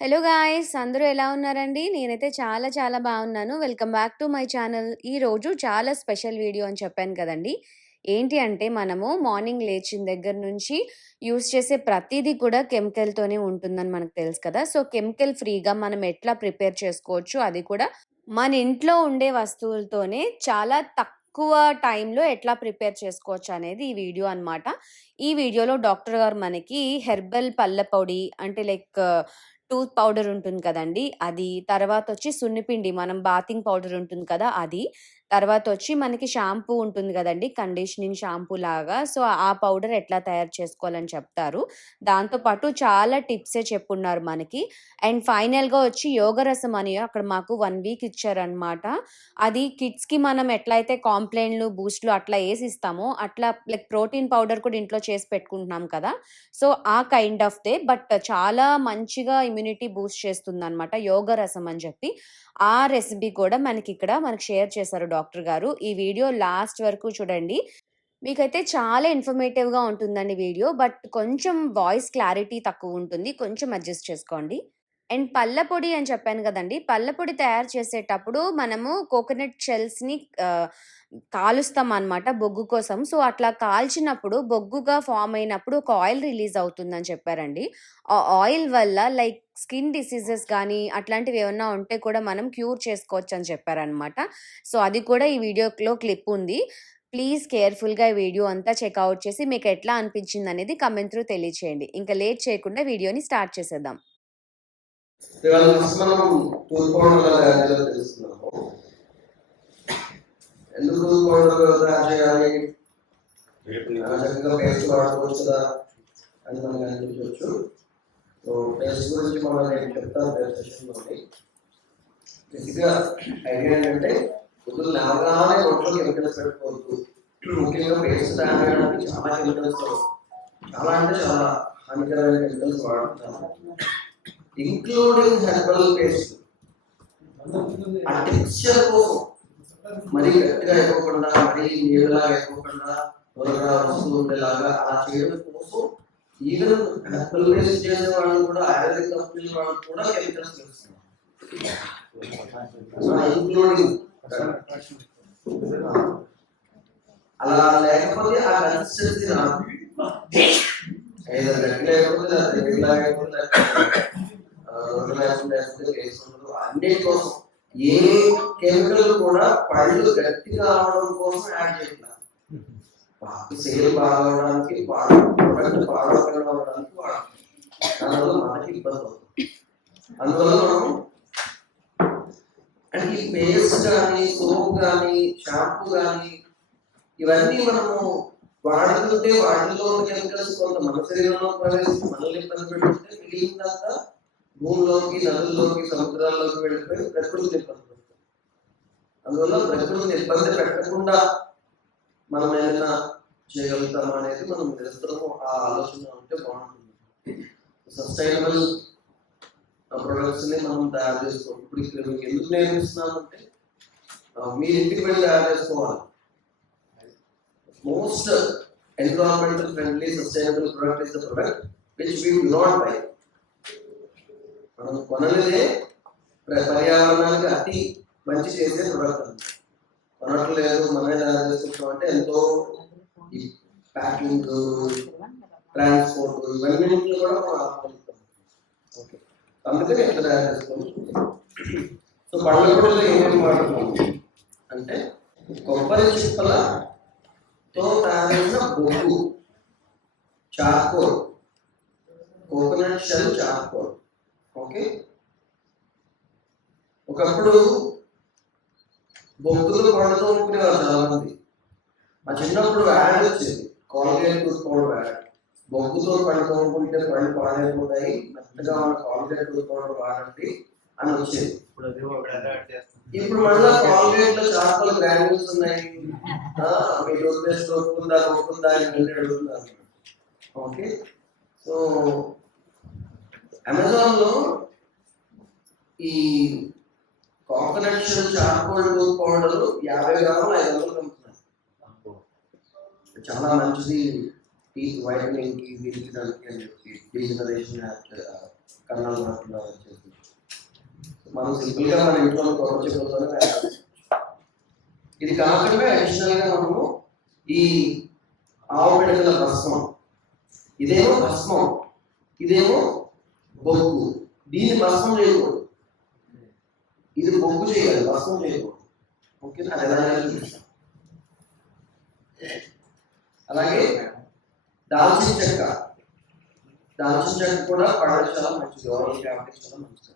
Hello guys అందరూ ఎలా ఉన్నారండి? నేనైతే చాలా చాలా బాగున్నాను. Welcome back to my channel. ఈరోజు చాలా స్పెషల్ వీడియో అని చెప్పాను కదండీ! ఏంటి అంటే మనము మార్నింగ్ లేచిన దగ్గర నుంచి యూస్ చేసే ప్రతిదీ కూడా కెమికల్‌తోనే ఉంటుందని మనకు తెలుసు కదా! సో, కెమికల్ ఫ్రీగా మనం ఎట్లా ప్రిపేర్ చేసుకోవచ్చు, అది కూడా మన ఇంట్లో ఉండే వస్తువులతోనే చాలా తక్కువ టైంలో ఎట్లా ప్రిపేర్ చేసుకోవచ్చు అనేది ఈ వీడియో అనమాట. ఈ వీడియోలో డాక్టర్ గారు మనకి హెర్బల్ పళ్ళ పొడి అంటే లైక్ టూత్ పౌడర్ ఉంటుంది కదండి అది. తర్వాత వచ్చి సున్నిపిండి మనం బాతింగ్ పౌడర్ ఉంటుంది కదా! అది. తర్వాత వచ్చి మనకి షాంపూ ఉంటుంది కదండి కండిషనింగ్ షాంపూ లాగా. సో, ఆ పౌడర్ ఎట్లా తయారు చేసుకోవాలని చెప్తారు. దాంతో పాటు చాలా టిప్సే చెప్పున్నారు మనకి. అండ్ ఫైనల్‌గా వచ్చి యోగరసం అని అక్కడ మాకు వన్ వీక్ ఇచ్చారనమాట. అది కిడ్స్‌కి మనం ఎట్లయితే కాంప్లైన్లు బూస్ట్‌లు అట్లా వేసి ఇస్తామో అట్లా లైక్ ప్రోటీన్ పౌడర్ కూడా ఇంట్లో చేసి పెట్టుకుంటున్నాం కదా! సో, ఆ కైండ్ ఆఫ్ దే బట్ చాలా మంచిగా ఇమ్యూనిటీ బూస్ట్ చేస్తుందనమాట. యోగరసం అని చెప్పి. ఆ రెసిపీ కూడా మనకి ఇక్కడ మనకు షేర్ చేశారు డాక్టర్ డాక్టర్ గారు. ఈ వీడియో లాస్ట్ వరకు చూడండి. మీకైతే చాలా ఇన్ఫర్మేటివ్‌గా ఉంటుందండి వీడియో. బట్ కొంచెం వాయిస్ క్లారిటీ తక్కువ ఉంటుంది కొంచెం అడ్జస్ట్ చేసుకోండి. అండ్ పల్లపొడి అని చెప్పాను కదండి పల్లపొడి తయారు చేసేటప్పుడు మనము కోకోనట్ షెల్స్‌ని కాలుస్తాం అనమాట బొగ్గు కోసం. సో, అట్లా కాల్చినప్పుడు బొగ్గుగా ఫామ్ అయినప్పుడు ఒక ఆయిల్ రిలీజ్ అవుతుందని చెప్పారండి. ఆ ఆయిల్ వల్ల లైక్ స్కిన్ డిసీజెస్ కానీ అట్లాంటివి ఏమన్నా ఉంటే కూడా మనం క్యూర్ చేసుకోవచ్చని చెప్పారనమాట. సో, అది కూడా ఈ వీడియోలో క్లిప్ ఉంది. ప్లీజ్ కేర్‌ఫుల్‌గా ఈ వీడియో అంతా చెక్ మీకు చేసి అనిపించింది అనేది కమెంట్ త్రూ తెలియచేయండి. ఇంకా లేట్ చేయకుండా వీడియోని స్టార్ట్ చేసేద్దాం. మనం టూత్ పౌడర్ ఎలా తయారు చేయాలో తెలుసుకున్నాము ఎందుకు చేయాలి వాడుకోవచ్చు కదా అని మనకు అనిపించవచ్చు. సో పేస్ట్ గురించి మనం నేను చెప్తాను పేస్ట్ సెషన్లోని బేసిక్గా ఐడియా ఏంటంటే పొద్దున్న లేవగానే ఒంట్లో కెమికల్స్ పెట్టుకోవద్దు. ముఖ్యంగా పేస్ట్ తయారు చేయడానికి చాలా కెమికల్స్ చాలా అంటే చాలా హానికరమైన కెమికల్స్ వాడుతున్నాము ఇంక్లూడింగ్ హెర్బల్ పేస్ట్ ఆ టెక్స్చర్ కోసం. మరీ గట్టిగా అయిపోకుండా మరీ నీళ్ళలా అయిపోకుండా త్వరగా వస్తూ ఉండేలాగా అలా చేయడం కోసం ఈవెన్ హెర్బల్ పేస్ట్ చేసే వాళ్ళు కూడా ఆయుర్వేదిక్ కంపెనీల వాళ్ళు కూడా కెమికల్స్ చేస్తున్నారు ఇంక్లూడింగ్ అలా లేకపోతే ఆ కన్సిస్టెన్సీ రాదు. ఏదో గట్టి లేకపోతే అది నీళ్ళ లేకపోతే రెండు లేకుండా లేకపోతే టేస్ట్ ఉండదు అన్ని కోసం ఏ కెమికల్ కూడా పళ్ళు గట్టిగా అవడం కోసం యాడ్ చేయట్లా సేల్ బాగా అవడానికి వాడు ప్రొడక్ట్ పాడవకుండా అవడానికి వాడాలి దానివల్ల మనకి ఇబ్బంది అవుతుంది. అందువల్ల మనం అంటే ఈ పేస్ట్ కానీ సోప్ కానీ షాంపూ కానీ ఇవన్నీ మనము వాడుతుంటే వాటిలో కెమికల్స్ కొంత మన శరీరంలో ప్రవేశించి మనల్ని ఇబ్బంది పెడుతుంటే మిగిలిందంతా భూమిలోకి నదుల్లోకి సముద్రాల్లోకి వెళ్ళిపోయి ప్రకృతిని ఇబ్బంది పెడుతుంది అందువల్ల ప్రకృతిని ఇబ్బంది పెట్టకుండా మనం ఏదైనా చేయగలుగుతాం అనేది మనం నిరంతరం ఆ ఆలోచన ఉంటే బాగుంటుంది. సస్టైనబుల్ ప్రొడక్ట్స్ని మనం తయారు చేసుకోవాలి. ఇప్పుడు ఇక్కడ మీకు ఎందుకు నేర్పిస్తున్నామంటే ఆ, మీ ఇంటికి వెళ్ళి తయారు చేసుకోవాలి. Most environmental friendly sustainable product is the product which we not buy మనం కొనలేదే పర్యావరణానికి అతి మంచి చేసే ప్రొడక్ట్ కొనట్లేదు మనమే తయారు చేసుకుంటాం అంటే ఎంతో ప్యాకింగ్ ట్రాన్స్పోర్ట్ ఇవన్నీ కూడా మనం ఆలోచిస్తాం ఓకే. అందుకని ఎట్లా తయారు చేసుకోవాలి సో పళ్ళ కూడా ఏమేమి వాడుతున్నాం? అంటే కొబ్బరి చిప్పలతో తయారు చేసిన బొగ్గు charcoal coconut shell charcoal okay? ఒకప్పుడు బొగ్గులు పళ్ళతో ఉంటున్నారు చాలా మంది మా చిన్నప్పుడు యాడ్ వచ్చేది. కాల్గేట్ పౌడర్ యాడ్ బొగ్గుతో పళ్ళతో ఉంటే పళ్ళు పాడైపోతాయి. మెత్తగా ఉన్న కాల్గేట్ పౌడర్ వాడండి అని వచ్చేది. ఇప్పుడు మళ్ళా కాల్గేట్లో చార్కోల్ గ్రాన్యూల్స్ ఉన్నాయి. ఆ, మీ టూత్ పేస్ట్ ఒప్పుకుందా ఒప్పుకుందా అని వెళ్ళి అడుగుతున్నారు. ఓకే? సో అమెజాన్లో ఈ కోకోనట్ చార్కోల్ టూత్ పౌడర్ యాభై గ్రాములు ఐదు వందలు అమ్ముతున్నారు. చాలా మంచిది టీత్ వైటనింగ్కి దీనికి దానికి అని చెప్పి డీజనరేషన్ కన్నాలు రాకుండా వచ్చేసి మనం సింపుల్గా మన ఇంట్లో కొబ్బరి చెప్పులతోనే తయారు చేసుకోవచ్చు. ఇది కాకుండా అడిషనల్గా మనము ఈ ఆవు పిడకల భస్మం. ఇదేమో భస్మం. ఇదేమో బొగ్గు. దీన్ని భస్మం చేయకూడదు. ఇది బొగ్గు చేయాలి భస్మం చేయకూడదు. ఓకే అది అలాగే దాల్చిన చెక్క. దాల్చిన చెక్క కూడా పడడం చాలా మంచిది ఓరల్ క్యావిటీ మంచిది.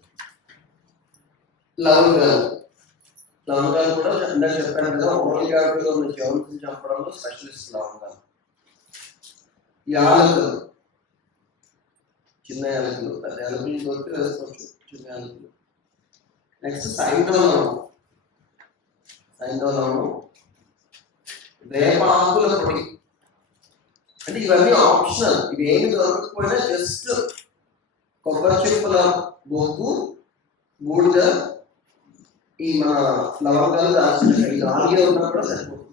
లవంగాలు. లవంగాలు కూడా ఇందాక చెప్పాను కదా ఓరల్ క్యావిటీలో ఉన్న జోన్స్ చంపడంలో స్పెషలిస్ట్ లవంగాలు. యాలకులు. చిన్న యాలకులు. పెద్ద యాలకులు దొరికి వేసుకోవచ్చు. చిన్న యాలకులు. నెక్స్ట్ సైంధవలము సైంధవలము వేప ఆకుల పొడి. అంటే ఇవన్నీ ఆప్షనల్ ఇవి ఏమి దొరకకపోయినా జస్ట్ కొబ్బరి చెప్పుల బొగ్గు బూడిద ఈ మన లవంగాలు దాల్చిన చెక్క, ఈ నాలుగే ఉన్నా కూడా సరిపోతుంది.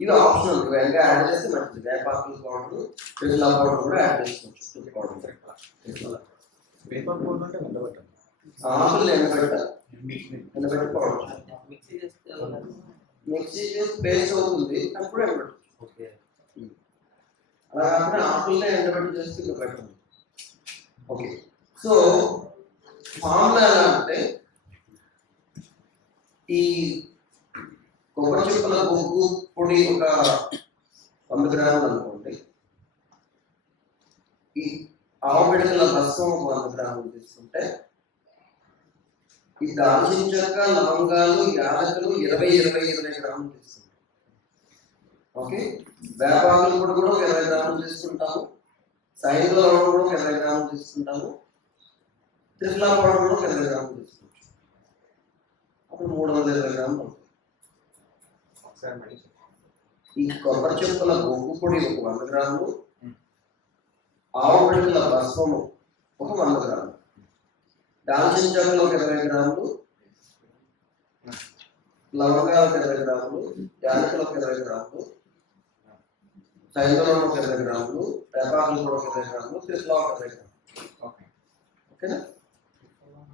ఇవి ఆప్షనల్ ఇవి యాడ్ చేస్తే మంచిది. వేపాకుల పౌడర్ పిల్లల పౌడర్ కూడా యాడ్ చేసుకోవచ్చు. తులసి పౌడర్ పేపర్ బోర్డ్ అంటే ఉండబట్టాలి ఆకులు ఎండబెట్టాలి ఎండబెట్టి పౌడర్ మిక్సీ చేసి పేస్ట్ అవుతుంది. అప్పుడు ఎండబెట్టు ఓకే. అలా కాకుండా ఆకులనే ఎండబెట్టి చేస్తే బెటర్ ఓకే సో ఫార్ములా ఎలా అంటే ఈ కొబ్బరి చిప్పల బొగ్గు పొడి ఒక వంద గ్రాములు అనుకోండి. ఈ ఆవు పిడకల ఒక వంద గ్రాములు తీసుకుంటే ఈ దాల్చిన చెక్క లవంగాలు యాలకులు ఇరవై ఇరవై ఇరవై గ్రాములు తీసుకుంటాం. ఓకే? వేపాకులు కూడా కూడా ఇరవై గ్రాములు తీసుకుంటాము. సైన్ల కూడా ఒక ఇరవై గ్రాములు తీసుకుంటాము. త్రిఫలా పౌడర్ కూడా ఒక ఇరవై గ్రాములు తీసుకుంటాం. అప్పుడు మూడు వందల ఇరవై గ్రాములు అవుతుంది. ఒకసారి మళ్ళీ ఈ కొబ్బరి చెప్పుల బొగ్గు పొడి ఒక వంద గ్రాములు ఆవు పిడకల భస్మము ఒక వంద గ్రాములు దాల్చిన చెక్కలు ఒక ఇరవై గ్రాములు లవంగాలు ఒక ఇరవై గ్రాములు యాలకులు ఒక ఇరవై గ్రాములు సైంధవం ఒక ఇరవై గ్రాములు వేపాకులు కూడా ఒక ఇరవై గ్రాములు త్రిఫలా ఒక ఇరవై గ్రాములు. ఓకే. ఓకేనా?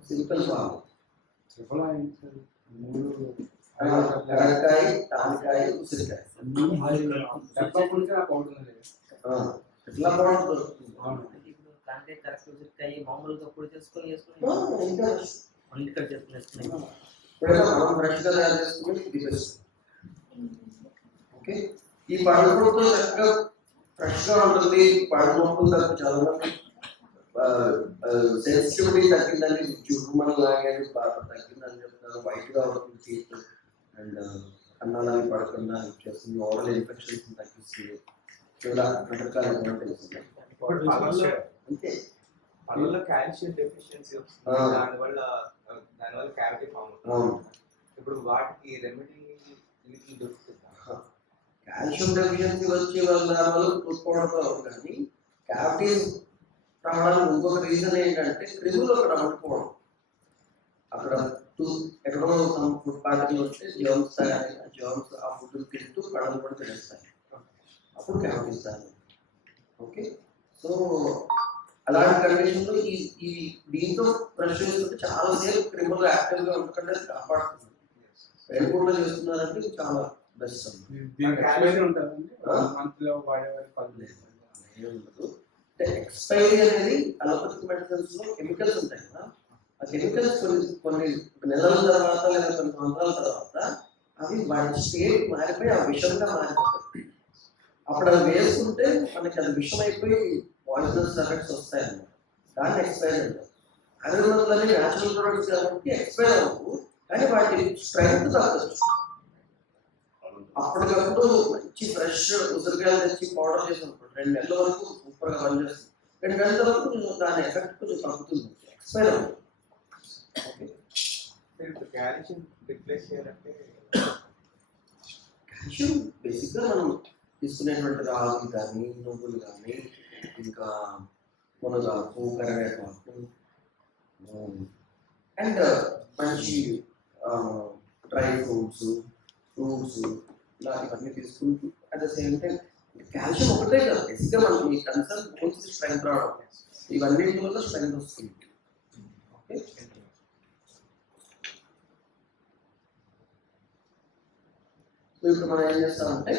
Simple form. త్రిఫలా ఏంటి? మూడు కరక్కాయ తానికాయ ఉసిరికాయ డబ్బా పుడితే నాకు అవుతుంది త్రిఫలా పౌడర్ దొరుకుతుంది అవును ఇప్పుడు కాంటే కరెక్ట్ ఉసిరికాయ మామూలుగా పొడి చేసుకొని ఆ, వేసుకొని ఇంకా వండి కట్ చేసుకుని వేసుకుని ఇప్పుడైనా మనం ఫ్రెష్గా తయారు చేసుకుని ఇది బెస్ట్ ఓకే ఈ పడుకుడుతో చక్కగా ఫ్రెష్గా ఉంటుంది పడు నొప్పులు తక్కువ చాలా మంది సెన్సిటివిటీ తగ్గిందని చురుకుమని లాగారు బాగా తగ్గిందని చెప్తారు వైట్గా ఉంటుంది teeth. అండ్ అన్నాలు అవి పడకుండా help చేస్తుంది ఓవరాల్ ఇన్ఫెక్షన్స్ తగ్గిస్తుంది ఇలా రకరకాల తెలుస్తుంది. అంతే. కాల్షియం డెఫిషియన్సీ వస్తుంది. ఆ. దానివల్ల దానివల్ల క్యావిటీ ఫామ్ అవుతుంది. అవును. ఇప్పుడు వాటికి రెమెడీ వీటికి దొరుకుతుందా కాల్షియం డెఫిషియన్సీ వచ్చే వాళ్ళ వల్ల చూసుకోవడంతో కానీ క్యావిటీస్ రావడానికి ఇంకొక రీజన్ ఏంటంటే క్రిములు అక్కడ అమ్ముకోవడం అక్కడ టూ ఎక్కడో ఫుడ్ పార్టీలు వస్తే జర్మ్స్ జర్మ్స్ ఆ ఫుడ్ తింటూ కడలు కూడా తినేస్తాయి అప్పుడు క్యావిటీస్ తయారు ఓకే? సో అలాంటి కండిషన్లో ఈ ఈ దీంతో బ్రష్ చేసుకుంటే చాలా సేపు క్రిములు యాక్టివ్గా ఉండకుండా కాపాడుతుంది పెరుగుకుండా చేస్తున్నారంటే చాలా బెస్ట్ ఎక్స్పైరీ అనేది అలోపతిక్ మెడిసిన్స్లో కెమికల్స్ ఉంటాయి కదా. ఆ కెమికల్స్ కొన్ని కొన్ని నెలల తర్వాత లేదా కొన్ని సంవత్సరాల తర్వాత అవి వాటి స్టేట్ మారిపోయి ఆ విషంగా మారిపోతుంది అప్పుడు అది వేసుకుంటే మనకి అది విషం అయిపోయి పాయిజనస్ ఎఫెక్ట్స్ వస్తాయి అన్నమాట దాన్ని ఎక్స్పైర్ అంటారు. ఆయుర్వేదంలోని న్యాచురల్ ప్రొడక్ట్స్ కాబట్టి ఎక్స్పైర్ అవ్వవు కానీ వాటి స్ట్రెంగ్త్ తగ్గదు. అప్పటికప్పుడు మంచి ఫ్రెష్ ఉసిరికాయలు తెచ్చి పౌడర్ చేసి ఉంటాడు రెండు నెలల వరకు సూపర్గా పనిచేస్తుంది. రెండు నెలల వరకు దాని ఎఫెక్ట్ కొంచెం తగ్గుతుంది. ఎక్స్పైర్ అవుతుంది ఓకే. ఇప్పుడు కాల్షియం రిప్లేస్ చేయాలంటే కాల్షియం బేసిక్గా మనం తీసుకునేటువంటి రాగి కానీ నువ్వులు కానీ ఇంకా మునగాకు కరివేపాకు అండ్ మంచి డ్రై ఫ్రూట్స్ ఫ్రూట్స్ ఇలా ఇవన్నీ తీసుకుంటూ at the same time calcium ఒకటే కదా. బేసిక్గా మనకి కన్సర్న్ బోన్స్ స్ట్రెంగ్త్ రావడం. ఇవన్నీ వల్ల స్ట్రెంగ్త్ వస్తుంది. ఓకే? ఇప్పుడు మనం ఏం చేస్తామంటే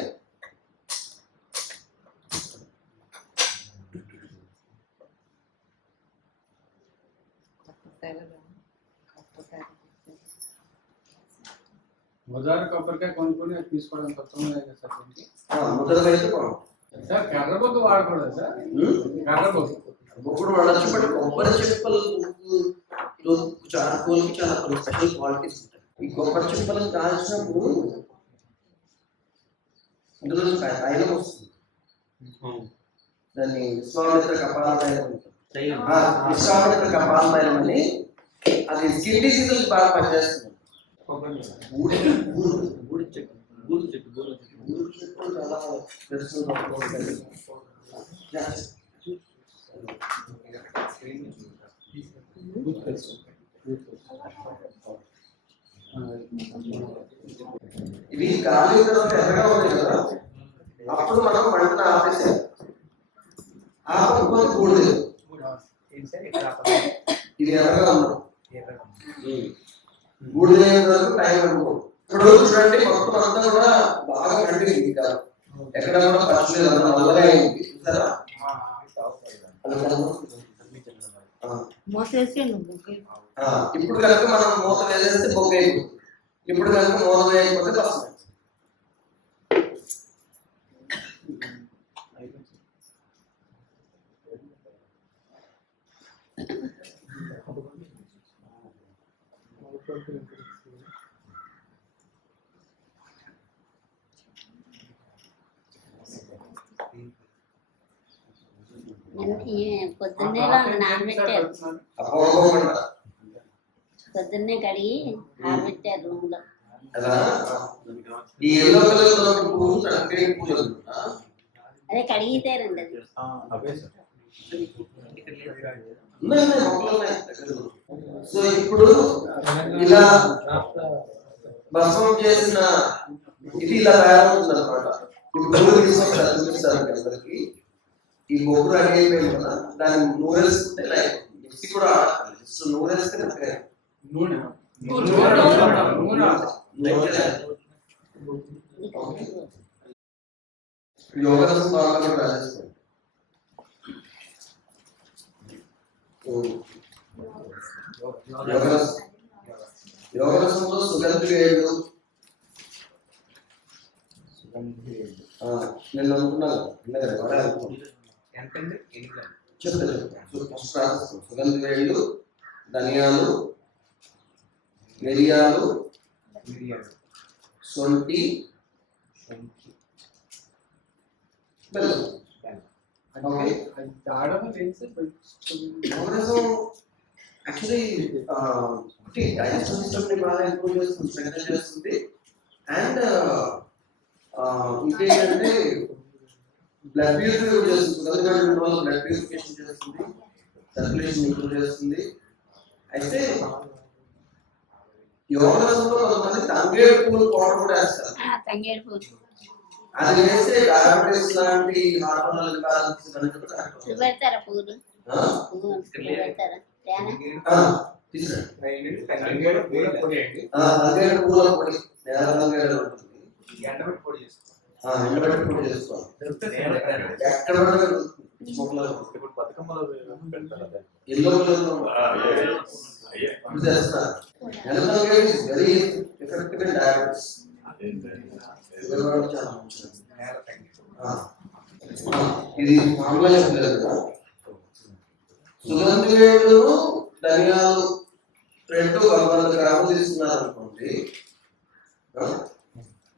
బజారు కొబ్బరికాయ కొనుక్కొని అది తీసుకోవడం తప్పకుండా కదా సార్ దీనికి? ఆ, ముద్రగా అయితే బాగుంటుంది సార్ కర్రబొగ్గు వాడకూడదు సార్? ఉమ్? కర్రబొగ్గు. ఇప్పుడు వాడచ్చు బట్ కొబ్బరి చెప్పులు చార్కోల్కి చాలా కొన్ని స్పెషల్ క్వాలిటీస్ ఉంటాయి. ఈ కొబ్బరి చెప్పులను కాల్చినప్పుడు ఇందులో తైలం వస్తుంది. దాన్ని విశ్వామిత్ర కపాల తైలం. విశ్వామిత్ర కపాల తైలం అని అది స్కిన్ డిసీజెస్ బాగా పనిచేస్తుంది. ఊడి ఊరు చెట్టు చెట్టు చెట్టు ఊరు చాలా పెరుసు నొప్పి ఉంటాయి. యా. ఇవి గాలి ఎర్రగా ఉన్నాయి కదా అప్పుడు మనం మంటను ఆపేసాం. ఆపకపోతే కూడదు. ఇది ఎర్రగా ఉంది. బూడిదైన వరకు టైం అనుకో ఇప్పుడు చూడండి మొత్తం అంతా కూడా బాగా కంటిన్యూ ఇంకా ఎక్కడ కూడా పచ్చలేదు అంత నల్లగా అయింది చూసారా? ఇప్పుడు కనుక మనం మూత వేసేస్తే బొగ్గ అయిపోతుంది. ఇప్పుడు కనుక మూత వేయకపోతే వస్తుంది పొద్దున్నే నానబెట్టారు పొద్దున్నే కడిగి ఆరబెట్టారు రూమ్లో ఈ ఎల్లో కలర్ పూలు అదే కడిగితేరండి అది. సో ఇప్పుడు ఇలా భస్మం చేసిన ఇది ఇలా తయారవుతుంది అనమాట ఇప్పుడు నూనె తీసుకొస్తారు చూపిస్తారు మీకు అందరికి. ఈ బొగ్గు రెడీ అయిపోయింది కదా దాన్ని ఇలా అయిపోతుంది. మిక్సీ కూడా జస్ట్ నూరేస్తే కరెక్ట్గా అయిపోతుంది. నూనె నూనె. నూనె. యోగా బాగా కూడా రాజేస్తాం యోగరసం యోగరసంలో సుగంధి నేను అనుకున్నాను వాడే అనుకున్నాను. మిరియాలు సొంటి శొంఠి బెల్లం. అది ఓకే. అది తాగడం లేదు సార్ యోగరసం యాక్చువల్లీ ఒకటి డైజెషన్ సిస్టమ్ని బాగా ఇంప్రూవ్ చేస్తుంది స్ట్రెంగ్ చేస్తుంది. అండ్ ఇంకేంటంటే బ్లడ్ ప్యూరిఫై చేస్తుంది. వల్ల బ్లడ్ ప్యూరిఫికేషన్ చేస్తుంది. సర్క్యులేషన్ ఇంప్రూవ్ చేస్తుంది. అయితే యోగరసంలో కొంతమంది తంగేడు పూలు పౌడర్ కూడా వేస్తారు తంగేడు పూలు అది వేస్తే డయాబెటీస్ లాంటి హార్మోనల్ అవుతాయి. పెడతారా పూలు తంగేడు పూల పొడి నేల తంగేడు ఉంటుంది. ఎండబెట్టి పొడి చేసుకోవాలి. ఎండబెట్టి పొడి చేసుకోవాలి. ఎక్కడ బతుకమ్మలో పెడతారు yellow is very effective in diabetes ఇది మామూలుగా చెప్పలేదు కదా సుగంధి వేళ్ళు ధనియాలు రెండు వందల గ్రాములు తీసుకున్నారు అనుకోండి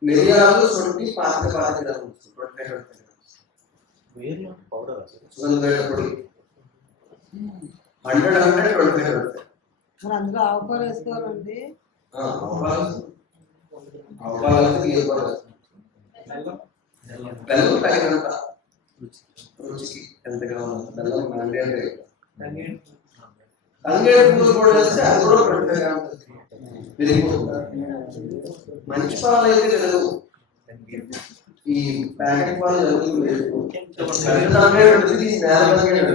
మిరియాలు సొంటి ట్వంటీ ట్వంటీ అసలు సుగంధ వేళ్ళ పొడి hundred hundred twenty five twenty మరి అందులో ఆవుపాలు వేసుకోవాలండి బెల్లం. తగినంత రుచికి బెల్లం. తంగేడు పూలు కూడా వేస్తే అది కూడా మంచి పాలు అయితే. ఈ ప్యాకెట్ పాలు జరుగుతుంది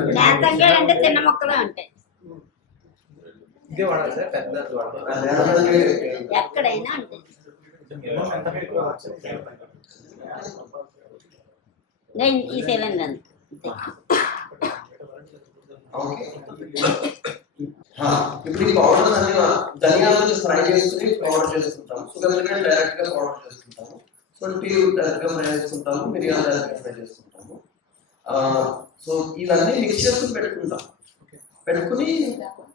నేల తంగేడు అంటే మొక్కలే ఉంటాయి ఇదే వాడాలి సార్ ఎక్కడైనా ఈ అంతే. హా, ఇప్పుడు ఈ పౌడర్ అన్ని ధనియాలు ఫ్రై చేసుకుని పౌడర్ చేసుకుంటాము. సుగంధమైన డైరెక్ట్గా పౌడర్ చేసుకుంటాము. సొంటి డైరెక్ట్గా ఫ్రై చేసుకుంటాము మిరియాలు డైరెక్ట్గా ఫ్రై చేసుకుంటాము. ఆ, సో ఇవన్నీ మిక్స్ చేసుకుని పెట్టుకుంటాం. పెట్టుకుని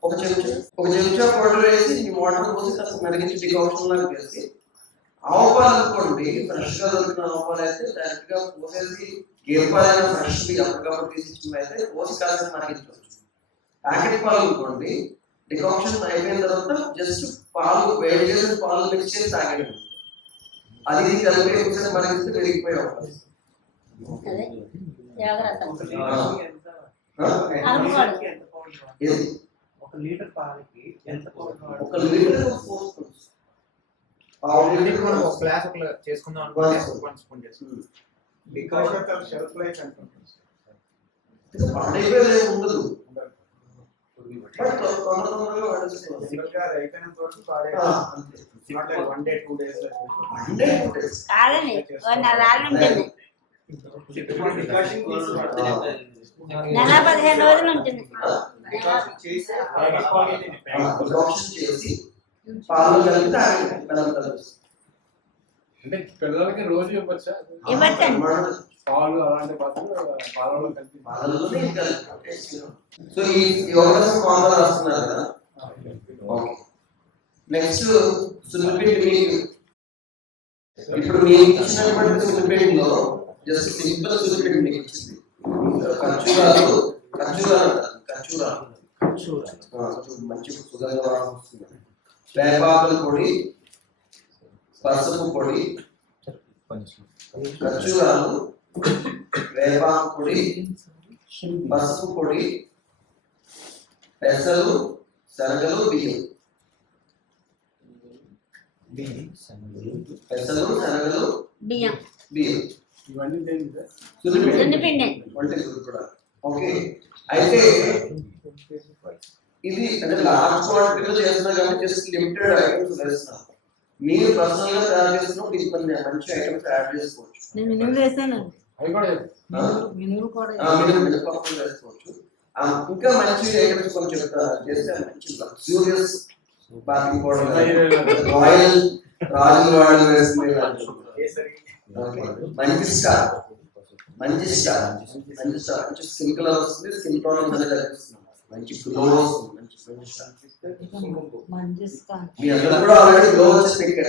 ఒక చెంచా ఒక చెంచా పౌడర్ వేసి ఈ వాటర్ పోసి కాస్త మరిగించి డికాషన్ లాగా వేసి ఆవు పాలు అనుకోండి ఫ్రెష్గా దొరికిన ఆవు పాలు అయితే డైరెక్ట్గా పోసేసి గేదె పాలైనా ఫ్రెష్ అప్పటికప్పుడు తీసి ఇచ్చిన అయితే పోసి కాస్త మరిగించవచ్చు. ప్యాకెట్ పాలు అనుకోండి డికాక్షన్ అయిపోయిన తర్వాత జస్ట్ పాలు వేడి చేసిన పాలు మిక్స్ చేసి తాగడం. అది కలిపి ఒకసారి మరిగిస్తే పెరిగిపోయే అవకాశం. అదే జాగ్రత్త? ఒక లీటర్ పాలకి ఎంత ఒక లీటర్ పావు మనం ఒక గ్లాస్ ఒక చేసుకుందాం అనుకుంటే. వన్ స్పూన్ చేసుకుందాం. బికాస్ ఆఫ్ షెల్ఫ్ లైఫ్ ఉండదు. Like one day two days కాదండి ఉంటుంది. నెల పదిహేను రోజులు ఉంటుంది. చేసి డికాక్షన్ చేసి అంటే పిల్లలకి రోజు ఇవ్వచ్చా? పాలు అలాంటి పాలలో కలిపి సో ఈ యోగాసం రాస్తున్నారు కదా? నెక్స్ట్ సున్నిపిండి మీకు ఇప్పుడు మీకు ఇచ్చినటువంటి సున్నిపిండిలో జస్ట్ సింపుల్ సున్నిపిండి మీకు ఇచ్చింది. ఖర్జూరాలు ఖర్జూరాలు ఆ, చూ- మంచి సుగంధ వేపాకుల పొడి పసుపు పొడి ఖర్జూరాలు వేపాకు పొడి పసుపు పొడి పెసలు శనగలు బియ్యం. పెసలు శనగలు బియ్యం. బియ్యం. ఇవన్నీ వంట కూడా ఓకే. అయితే ఇది అంటే లార్జ్ క్వాంటిటీలో చేస్తున్నా కాబట్టి జస్ట్ లిమిటెడ్ ఐటమ్స్ వేస్తున్నాం మీరు పర్సనల్గా తయారు చేస్తున్నప్పుడు ఇది కొన్ని మంచి ఐటమ్స్ యాడ్ చేసుకోవచ్చు. నేను వేసాను కూడా వేసుకోవచ్చు. ఇంకా మంచి ఐటమ్స్ కొంచెం చెప్తా చేస్తే మంచి లగ్జూరియస్ బాకింగ్ పౌడర్ ఆయిల్ రాజుల వాళ్ళు వేసుకునే ఓకే. మంచి స్టార్ మంచి స్టార్ మంచి స్టార్ మంచి స్కిన్ కలర్ వస్తుంది స్కిన్ టోన్ అనేది మంచి గ్లో వస్తుంది మంచి మంచి స్టార్ మీ అందరూ కూడా ఆల్రెడీ గ్లో వచ్చింది ఇక్కడ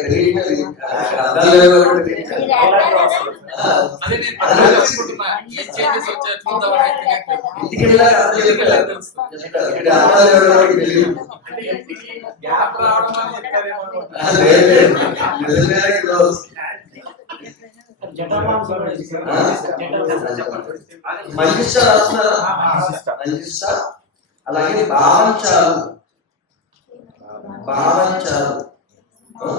లేవు కాబట్టి ఇంటికి వెళ్ళాక అర్థం లేవు కాబట్టి తెలియదు. గ్యాప్ రావడం లేదు, లేదు. గ్లో వస్తుంది. మంచి స్టార్ అలాగే భావించాలు భావించాలు ఆ?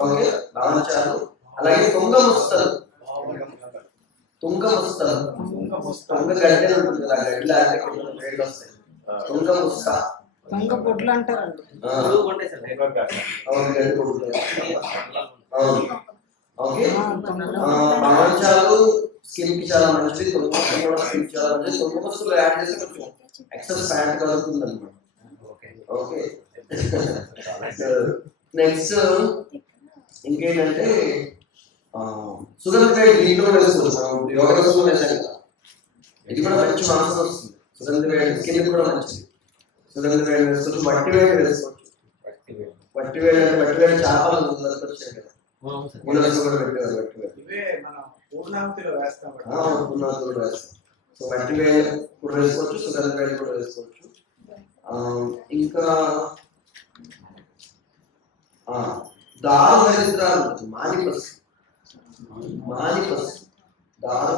ఓకే అలాగే తుంగముస్తలు తుంగముస్తలు తుంగ గడ్డలు ఉంటుంది కదా గడ్డలు అంటే కొంచెం వేళ్ళు వస్తాయి దొంగ పొట్లు అంటారండి స్కిన్కి చాలా మంచిది కూడా స్కిన్ చాలా యాడ్ చేస్తే కొంచెం ఎక్సెస్ ఫ్యాట్ కలుగుతుంది అనమాట ఓకే. నెక్స్ట్ ఇంకేంటంటే సుగంధకాయ దీంట్లో వేసుకోవచ్చు. మనం యోగా కదా. ఇది కూడా మంచి వాసన వస్తుంది. సుగంధకాయ స్కిన్ కూడా మంచిది. సుగంధకాయ వేసుకోవచ్చు వట్టి వేడి వేసుకోవచ్చు. వట్టి వేడి అంటే వేడి చేపలు వచ్చాయి కదా. కూడా పెట్టేవారు వేడి వేస్తాం పునాది కూడా వేస్తాం. సో వట్టి వేడి కూడా వేసుకోవచ్చు సుగంధ వేడి కూడా వేసుకోవచ్చు. ఆ, ఇంకా ఆ, దారు ఉంటుంది మానిపస్ మానిపస్ దారు?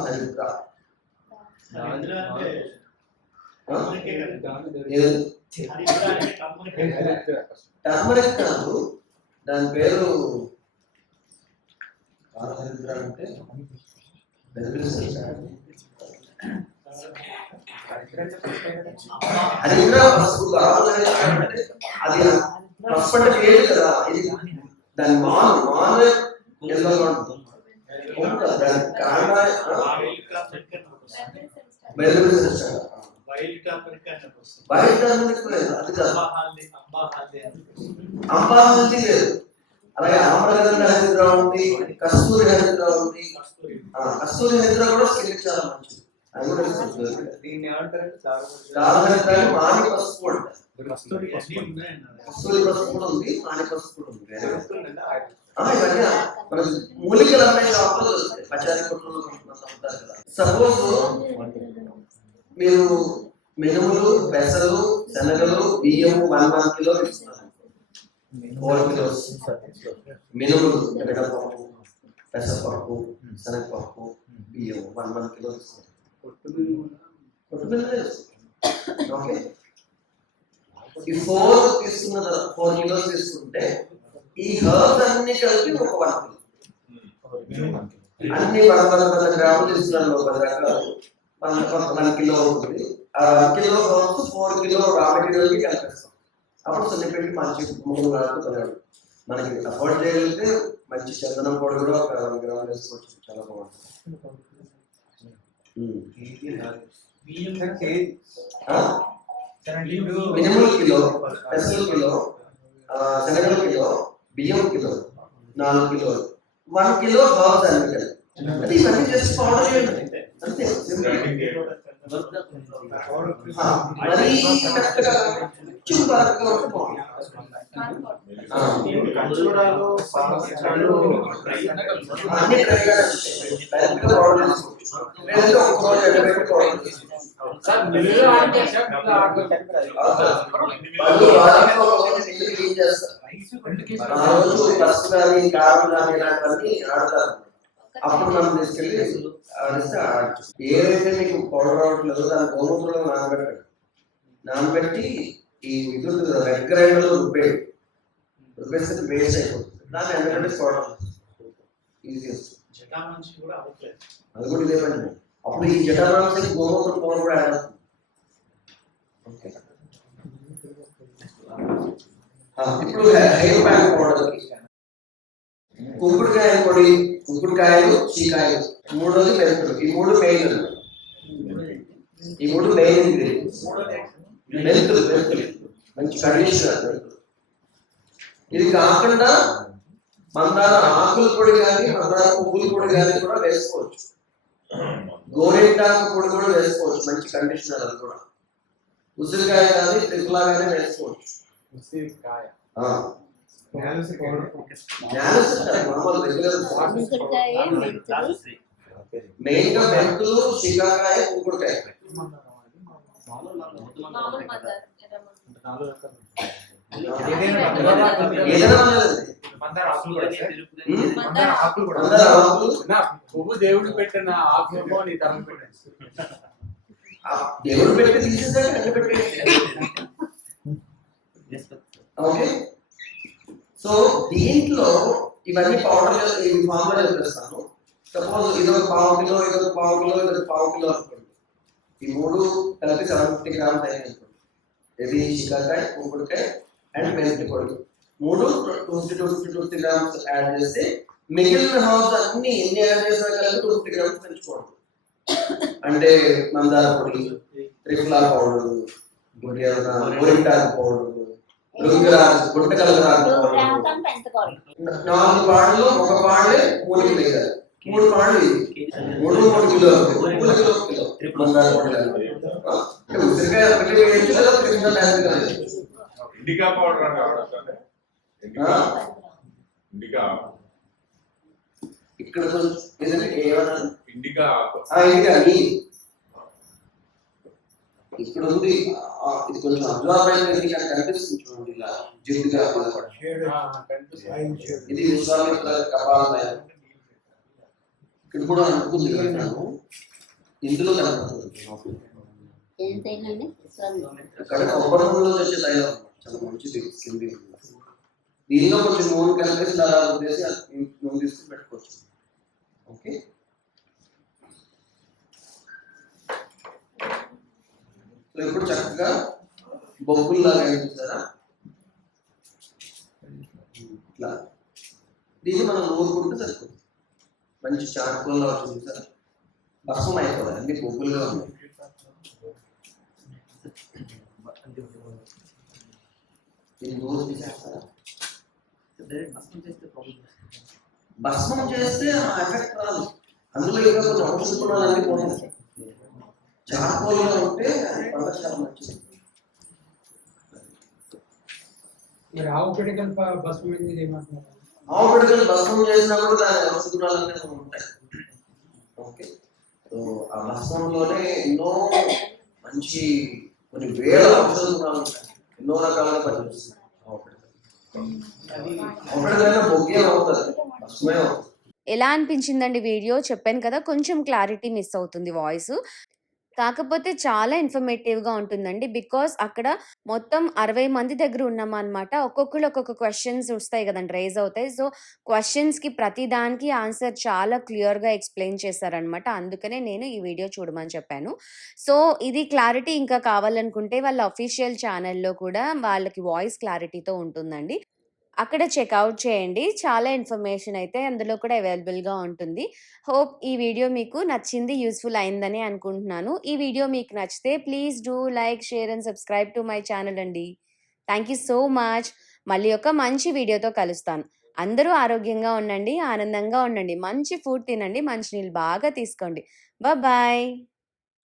ఏది? టర్మరిక్ కాదు దాని పేరు అంటే అది అంటే అది కదా. ఇది దాని మాను మాను ఉంటుంది దాని కాండ బయట అందుకు లేదు అది కాదు. అంబాహాల్ది అంబాహాల్ది అని అంబా హల్దీ లేదు. అలాగే ఆమ్రగంధ హరిద్ర ఉంది కస్తూరి హరిద్ర ఉంది. కస్తూరి. హరిద్ర కూడా స్కిన్ చాలా మంచిది. అది కూడా కస్తూరి. దీన్ని ఏమంటారంటే హరిద్ర మాని పసుపు అంటారు కస్తూరి అన్నీ ఉన్నాయన్నారు. కస్తూరి పసుపు కూడా ఉంది మాని పసుపు కూడా ఉంది. ఇవన్నీ మన మూలికలు అమ్మే షాపులో దొరుకుతాయి పచారీ కొట్టులో అమ్ముతారు కదా. సపోజ్ మీరు మినుములు పెసలు శనగలు బియ్యము వన్ వన్ కిలో ఇస్తున్నారు. Four kilos. మినుములు మినపప్పు పెసరపప్పు శనగపప్పు బియ్యం వన్ వన్ కిలో. ఓకే. ఈ ఫోర్ తీసుకున్న ఫోర్ కిలోస్ తీసుకుంటే ఈ హర్బ్స్ అన్ని కలిపి ఒక వన్ కిలో. అన్ని వంద వంద గ్రాములు తీసుకున్నాను పది రకాలు వన్ వన్ కిలో ఉంటుంది. ఆ one kilo herbs four kilo raw material కలిపేస్తాం అప్పుడు సన్నిపెట్టి మంచి మూడు నాలుగు తొలగాడు మనకి అఫోర్డ్ చేయగలిగితే మంచి చందనం పొడి కూడా ఒక వన్ గ్రాములు వేసుకోవచ్చు. చాలా బాగుంటుంది? మినుములు కిలో పెసలు కిలో శనగలు కిలో బియ్యం కిలో నాలుగు కిలోలు. వన్ కిలో హర్బ్స్ అంటే ఇవన్నీ జస్ట్ పౌడర్ చేయండి. చేస్తారు పసుపు కానీ ఇలాంటివన్నీ ఆడతారు. అప్పుడు మనం తీసుకెళ్ళి ఆడిస్తే ఆడచ్చు ఏదైతే మీకు పౌడర్ రావట్లేదో దాని గోమూత్రంలో నానబెట్టాడు. నానబెట్టి ఈ ఇది ఉంటుంది కదా రెడ్ గ్రైండర్లో రుబ్బేది రుబ్బేస్తే వేస్ట్ అయిపోతుంది. దాన్ని ఎండబెట్టి పౌడర్ ఈజీ వస్తుంది జటామంచి కూడా అవ్వట్లేదు అది కూడా ఇదే పని. అప్పుడు ఈ జటామాంసకి గోమూత్రం పౌడర్ కూడా యాడ్ అవుతుంది. ఓకే ఆ, ఇప్పుడు హెయిర్ ప్యాక్ పౌడర్ కుంకుడుకాయ పొడి. కుంకుడుకాయలు చీకాయలు. మూడోది మెంతులు ఈ మూడు మెయిన్ ఈ మూడు మెయిన్ ఇంగ్రీడియంట్స్ మంచి కండిషనర్ ఇది కాకుండా మందార ఆకుల పొడి కానీ మందార పువ్వుల పొడి కానీ కూడా వేసుకోవచ్చు. గోరింటాకు పొడి కూడా వేసుకోవచ్చు. మంచి కండిషనర్ అది కూడా. ఉసిరికాయ కానీ త్రిపులా కానీ వేసుకోవచ్చు. ఉసిరికాయ. మెయిన్గా మెంతులు కుంకుడుకాయ పువ్వు దేవుడు పెట్టిన ఆకులేమో నీ తరం పెట్టాను దేవుడు పెట్టి తీసేసాడు పెట్టి ఓకే సో దీంట్లో ఇవన్నీ పౌడర్ ఈ ఫార్ములా చెప్పేస్తాను. సపోజ్ ఇదొక పావు కిలో ఇదొక పావు కిలో ఇదొక పావు కిలో అనుకోండి. ఈ మూడు కలిపి సెవెన్ ఫిఫ్టీ గ్రామ్స్ అయ్యాయి అనుకోండి. ఇది శికాకాయ కుంకుడుకాయ అండ్ మెంతి పొడి మూడు two fifty two fifty two fifty grams add చేస్తే మిగిలిన హౌస్ అన్ని ఎన్ని యాడ్ చేసినా కలిపి టూ ఫిఫ్టీ గ్రామ్స్ పెంచుకోండి. అంటే మందార పొడి త్రిఫ్లా పౌడర్ గోరింటాకు పౌడర్ పౌడర్ గ్రాములు పెంచుకోవాలి నాలుగు పాళ్ళు ఒక పాళ్ళే మూలికి వేయాలి మూడు పాళ్ళు మూడు మూడు కిలోలు మూడు కిలో కిలో. ఉసిరికాయ ఒకటి వేయచ్చు ఇండికా పౌడర్ ఇండికా? ఇండికా ఇక్కడ ఏమన్నా ఇండికా కానీ ఇక్కడ ఉంది. ఆ, ఇది కొంచెం అబ్జర్వ్ కనిపిస్తుంది చూడండి ఇలా. జిడ్డుగా. ఇది విశ్వామిత్ర కపాలయ ఇక్కడ కూడా అనుకుంది విన్నాను. ఇందులో కనపడుతుంది. ఇక్కడ తైలం. చాలా మంచిది. స్కిన్ దీనిలో కొంచెం నూనె కలిపేసి ఆ నూనె తీసుకుని పెట్టుకోవచ్చు. ఓకే? ఇప్పుడు చక్కగా బొగ్గుల్లాగా అయింది చూసారా ఇట్లా. దీన్ని మనం ఊరుకుంటే సరిపోతుంది. మంచి చాటుకోల్లా వచ్చింది చూసారా భస్మం అయిపోవాలి అన్ని బొగ్గులుగా ఉన్నాయి దీన్ని ఊరు తీసేస్తారా? భస్మం చేస్తే ఆ ఎఫెక్ట్ రాదు. అందులో ఇంకా కొన్ని ఔషధ గుణాలు అన్ని పోతాయి చార్కోల్గా ఉంటే అది పంట చాలా మంచిది మరి ఆవు పిడికల్ ఏమంటున్నారు? ఆవు పిడకలు భస్మం చేసినా కూడా దాని అనేవి ఉంటాయి. ఓకే. సో ఆ భస్మంలోనే ఎన్నో మంచి కొన్ని వేల ఔషధ గుణాలు ఉంటాయి. ఎన్నో రకాలుగా ఆవు పిడకలు. అవుతుంది. భస్మే అవుతుంది. ఎలా అనిపించిందండి వీడియో? చెప్పాను కదా కొంచెం క్లారిటీ మిస్ అవుతుంది వాయిస్. కాకపోతే చాలా ఇన్ఫర్మేటివ్గా ఉంటుందండి. బికాస్ అక్కడ మొత్తం అరవై మంది దగ్గర ఉన్నామన్నమాట. ఒక్కొక్కరు ఒక్కొక్క క్వశ్చన్స్ వస్తాయి కదండి రైజ్ అవుతాయి. సో క్వశ్చన్స్కి ప్రతి దానికి ఆన్సర్ చాలా క్లియర్గా ఎక్స్ప్లెయిన్ చేశారనమాట అందుకనే నేను ఈ వీడియో చూడమని చెప్పాను. సో ఇది క్లారిటీ ఇంకా కావాలనుకుంటే వాళ్ళ అఫీషియల్ ఛానల్లో కూడా వాళ్ళకి వాయిస్ క్లారిటీతో ఉంటుందండి. అక్కడ చెక్అవుట్ చేయండి. చాలా ఇన్ఫర్మేషన్ అయితే అందులో కూడా అవైలబుల్గా ఉంటుంది. హోప్ ఈ వీడియో మీకు నచ్చింది యూస్ఫుల్ అయిందని అనుకుంటున్నాను. ఈ వీడియో మీకు నచ్చితే please do like share and subscribe to my channel అండి. Thank you so much. మళ్ళీ ఒక మంచి వీడియోతో కలుస్తాను. అందరూ ఆరోగ్యంగా ఉండండి ఆనందంగా ఉండండి. మంచి ఫుడ్ తినండి మంచి నీళ్ళు బాగా తీసుకోండి. బాయ్